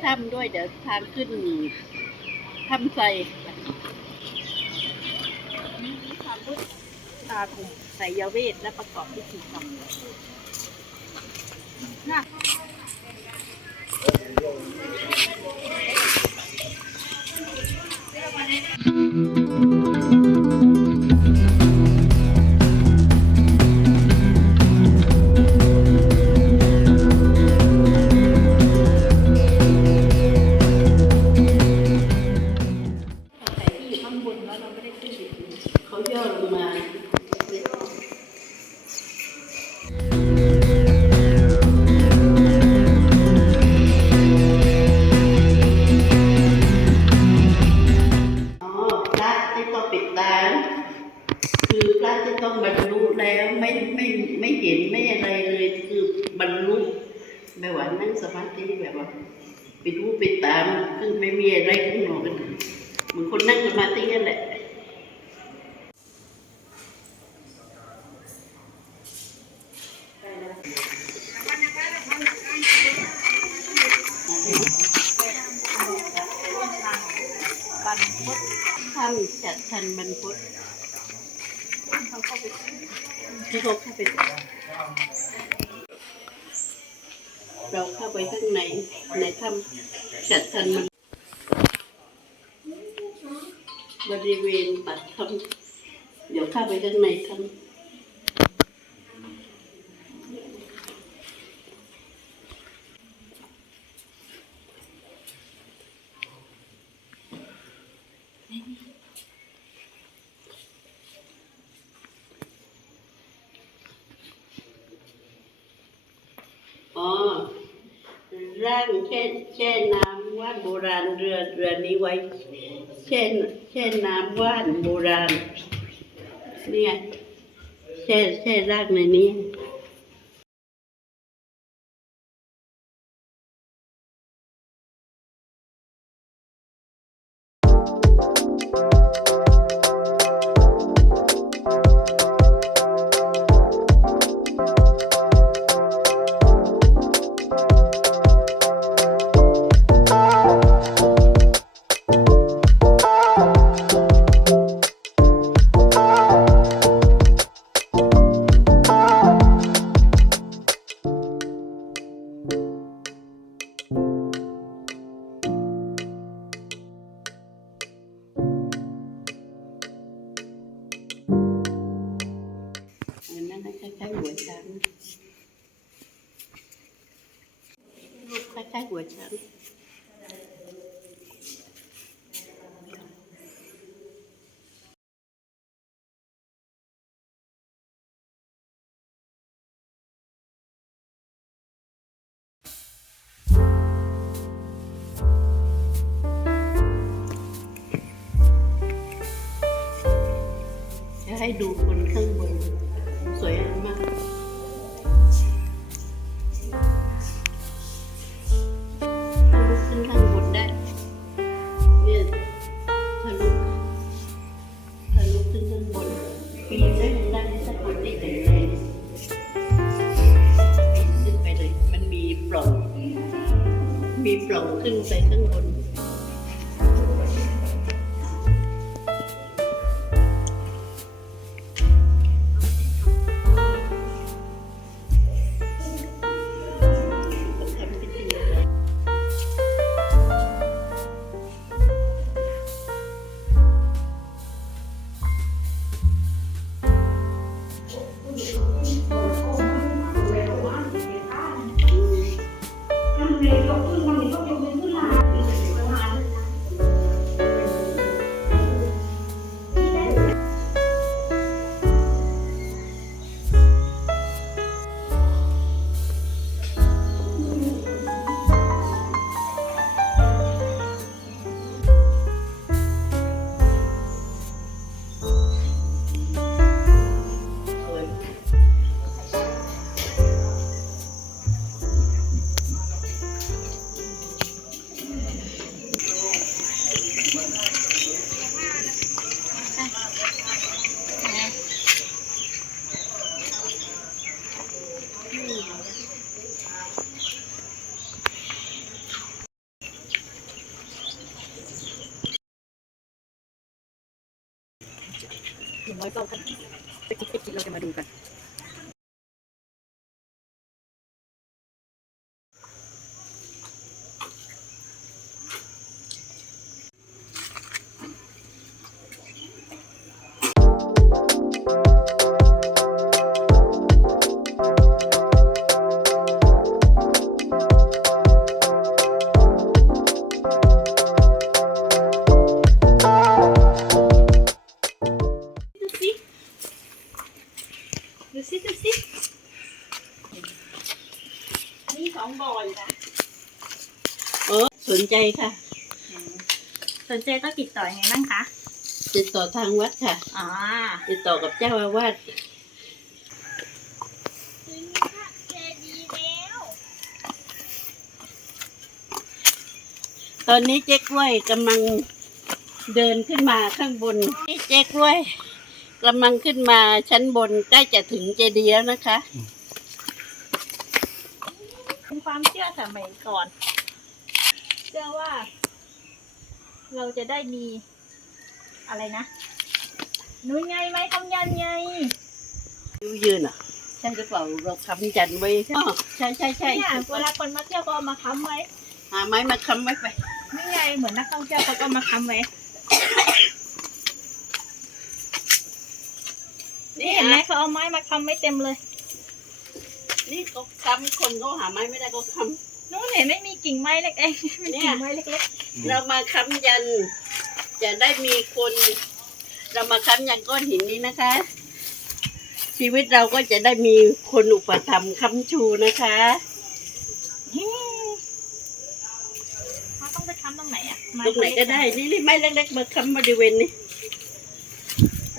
ถ้ำด้วย เดี๋ยวทางขึ้นถ้ำใส่ทางพุทธตาคุมใสยาเวทและประกอบพิธีกรรมน่ะ ท่านจัดทันบรรพตเขาเข้าไปที่เขาเข้าไปเราเข้าไปข้างในในถ้ำจัดทันมันบริเวณปัดถ้ำเดี๋ยวเข้าไปข้างในถ้ำ อ๋อ ร่างแช่แช่น้ำว่านโบราณเรือเรือนี้ไว้แช่แช่น้ำว่านโบราณเนี่ยแช่แช่ร่างในนี้ หัวช้างรูปคล้ายๆหัวช้างจะให้ดูคนข้างบน มันมีปล่องมีปล่องขึ้นไปข้างบน ร้อยเก้าขั้นไปคิดไปคิดเราจะมาดูกัน สองบ่ออยู่นะเออสนใจค่ะ สนใจก็ติดต่อยังไงบ้างคะ ติดต่อทางวัดค่ะ อ๋อ ติดต่อกับเจ้าอาวาสถึงพระเจดีย์แล้วตอนนี้เจ๊กล้วยกำลังเดินขึ้นมาข้างบนนี่เจ๊กล้วยกำลังขึ้นมาชั้นบนใกล้จะถึงเจดีย์แล้วนะคะเป็น ความเชื่อสมัยก่อน เชื่อว่า เราจะได้มีอะไรนะนุ้ยไงไหมคำยันไงยืนยืนอะใช่หรือเปล่าเราคำจันทร์ไว้อ๋อใช่ใช่ใช่เนี่ยเวลาคนมาเที่ยวก็เอามาค้ำไว้หาไม้มาคำไว้ไปนี่ไงเหมือนนักท่องเที่ยวเขาก็มาค้ำไว้นี่นี่เห็นไหมฮะเขาเอาไม้มาค้ำไว้เต็มเลย นี่เขาคำคนเขาหาไม้ไม่ได้เขาคนู้นเห็นไม่มีกิ่งไม้เล็กๆมีเนี่ยกิ่งไม้เล็กำเรามาคำยัน จะได้มีคน เรามาคำยันก้อนหินนี้นะคะ ชีวิตเราก็จะได้มีคนอุปถัมภ์คำชูนะคะๆฮิเขาต้องไปค้ำตรงไหนอะตรงไหนก็ได้ นี่นี่ไม้เล็กๆมาคำบริเวณนี้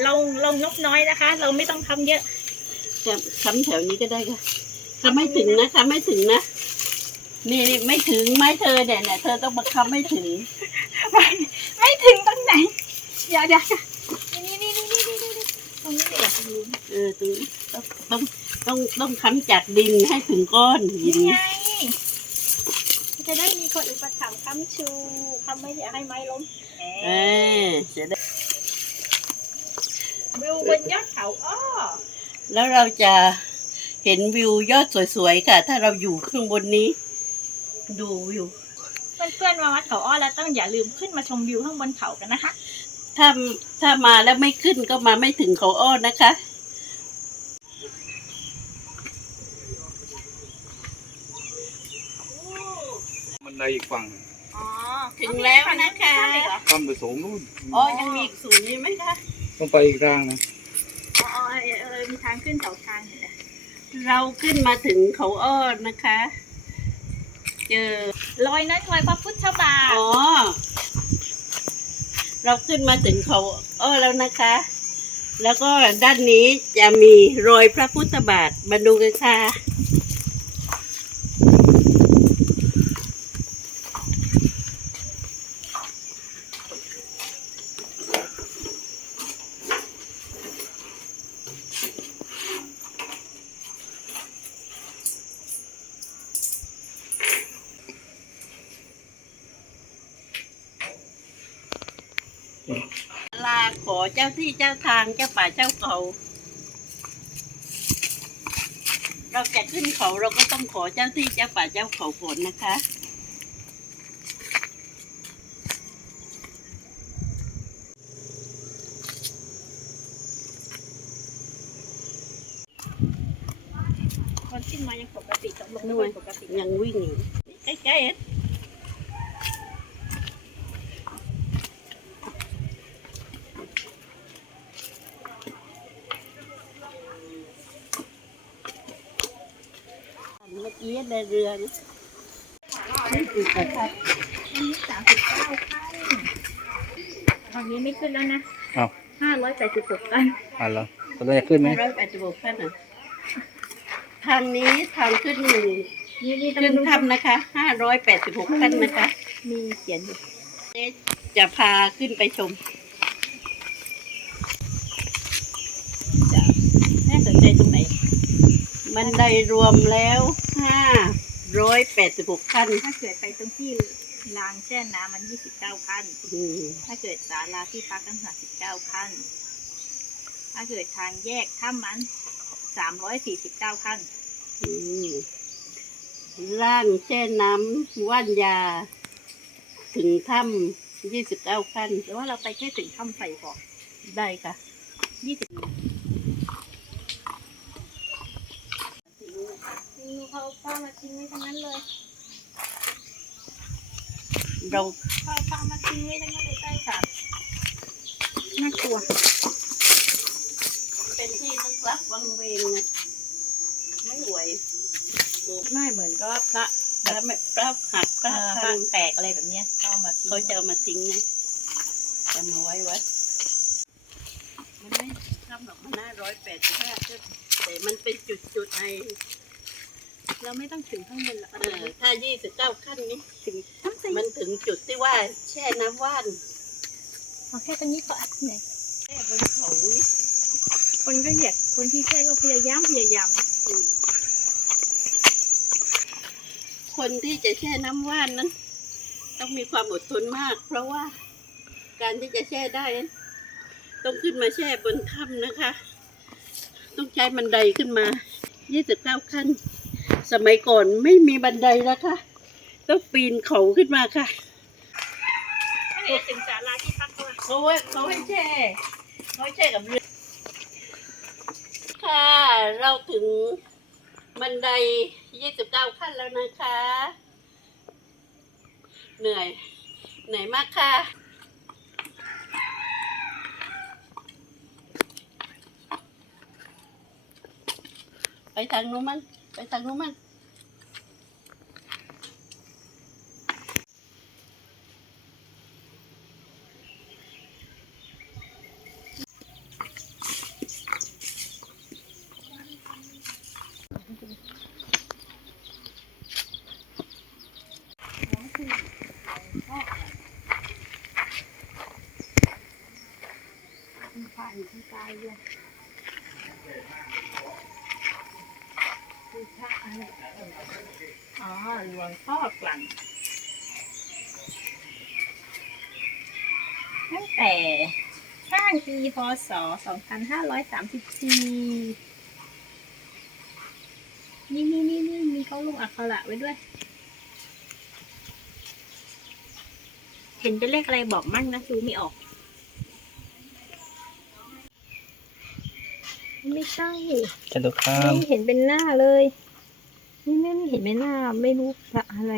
เราเรางบน้อยนะคะ เราไม่ต้องทำเยอะ จะคำแถวนี้ก็ได้ค่ะ คำไม่ถึงนะคำไม่ถึงนะนี่นี่ไม่ถึงไม้เธอเนี่ยเนี่ยเธอต้องมาคำไม่ถึง ไม่ไม่ถึงตรงไหนเดี๋ยวเดี๋ยวนี่นี่นี่นี่นี่นี่นี่ตรงนี้เลยเหรอคุณลุงเออตรงนี้ต้องต้องต้องต้องคำจากดินให้ถึงก้อนหินนี่ไงจะได้มีคนอุปถัมภ์ค้ำชูค้ำไม่อยากให้ไม้ล้มเออจะได้วิวบนยอดเขาอ้อแล้วเราจะ เห็นวิวยอดสวยๆค่ะ ถ้าเราอยู่ข้างบนนี้ ดูวิว เพื่อนๆมาวัดเขาอ้อแล้วต้องอย่าลืมขึ้นมาชมวิวข้างบนเขากันนะคะ ถ้าถ้ามาแล้วไม่ขึ้นก็มาไม่ถึงเขาอ้อนนะคะ มันในอีกฝั่งอ๋อถึงแล้วนะคะ ข้ามไปสูงนู่นอ๋อ ยังมีอีกศูนย์นี้ไหมคะ ต้องไปอีกทางนะ อ๋อเออเออมีทางขึ้นเขาทางเห็นไหม เราขึ้นมาถึงเขาอ้อนนะคะ เจอรอยนั้นรอยพระพุทธบาทอ๋อเราขึ้นมาถึงเขาอ้อแล้วนะคะ แล้วก็ด้านนี้จะมีรอยพระพุทธบาทมาดูกันค่ะ ลา ขอเจ้าที่เจ้าทางเจ้าป่าเจ้าเขา เราจะขึ้นเขาเราก็ต้องขอเจ้าที่เจ้าป่าเจ้าเขาก่อนนะคะคนขึ้นมายังปกติตกลงนู่ด้วยนปกติยังวิ่งอยู่ใกล้ๆ เอ็ดเมื่อกี้ในเรือนะนี่คือประทับอันนี้สามสิบเก้าขั้นตอนนี้ไม่ขึ้นแล้วนะอ้าว ห้าร้อยแปดสิบหกขั้นอะเหรอตอนแรกขึ้นไหม ร้อยแปดสิบหกขั้นอะทางนี้ทางขึ้นนี่นี่ขึ้นถ้ำนะคะห้าร้อยแปดสิบหกขั้นนะคะ มีเขียนอยู่เจ๊จะพาขึ้นไปชม แม่สนใจตรงไหน บันไดรวมแล้วห้าร้อยแปดสิบหกขั้น ถ้าเกิดไปตรงที่รางแช่น้ำมันยี่สิบเก้าขั้น อืมถ้าเกิดศาลาที่พักตั้งหาสิบเก้าขั้น ถ้าเกิดทางแยกถ้ำมันสามร้อยสี่สิบเก้าขั้น อืมร่างแช่น้ำว่านยา ถึงถ้ำยี่สิบเก้าขั้น หรือว่าเราไปแค่ถึงถ้ำไฟก่อนได้ค่ะยี่สิบ เขาพามาทิ้งไว้ทั้งนั้นเลยเราเขาพามาทิ้งไว้ทั้งนั้นเลยใต้ค่ะน่ากลัว เป็นที่ลึกลับวังเวงนะไม่ไหวโอ้ไม่เหมือนก็พระพระไม่พระหักพพระระพังแตกอะไรแบบเนี้ยเขาเอามาทิ้งเขาจะเอามาทิ้งไงจะมาไว้วัดมันไม่ทำหรอกมันน่าร้อยแปดสิบห้าขึ้นแต่มันเป็นจุดๆใน เราไม่ต้องถึงข้างบนหรอกเออถ้ายี่สิบเก้าขั้นนี้ถึงถ้ำไฟมันถึงจุดที่ว่าแช่น้ำว่านเอาแค่ตรงนี้ก็อัดไหนแช่บนเขานี่คนก็อยากคนที่แค่ก็พยายามพยายามอืมคนที่จะแช่น้ำว่านนั้น ต้องมีความอดทนมาก เพราะว่าการที่จะแช่ได้นั้นต้องขึ้นมาแช่บนถ้ำนะคะ ต้องใช้บันไดขึ้นมา 29 ขั้น สมัยก่อนไม่มีบันไดนะคะ ต้องปีนเขาขึ้นมาค่ะเกิดถึงศาลาที่พักเขาให้เขาให้แช่เขาให้แช่กับเรือค่ะ เราถึงบันได 29 ขั้นแล้วนะคะ เหนื่อย เหนื่อยมากค่ะไปทางนู้นมัน ไปทางนู้นมัน ผ่านที่ตายเลยคือพระอะไรอ๋อหลวงพ่อกลั่นตั้งแต่สร้างปีพศ 2534 นี่นี่นี่นี่มีเขาลงอักขระไว้ด้วย เห็นเป็นเลขอะไรบอกมั่งนะดูไม่ออก ไม่ ใช่จตุคามไม่เห็นเป็นหน้าเลย นี่ไม่เห็นเป็นหน้า ไม่รู้พระอะไร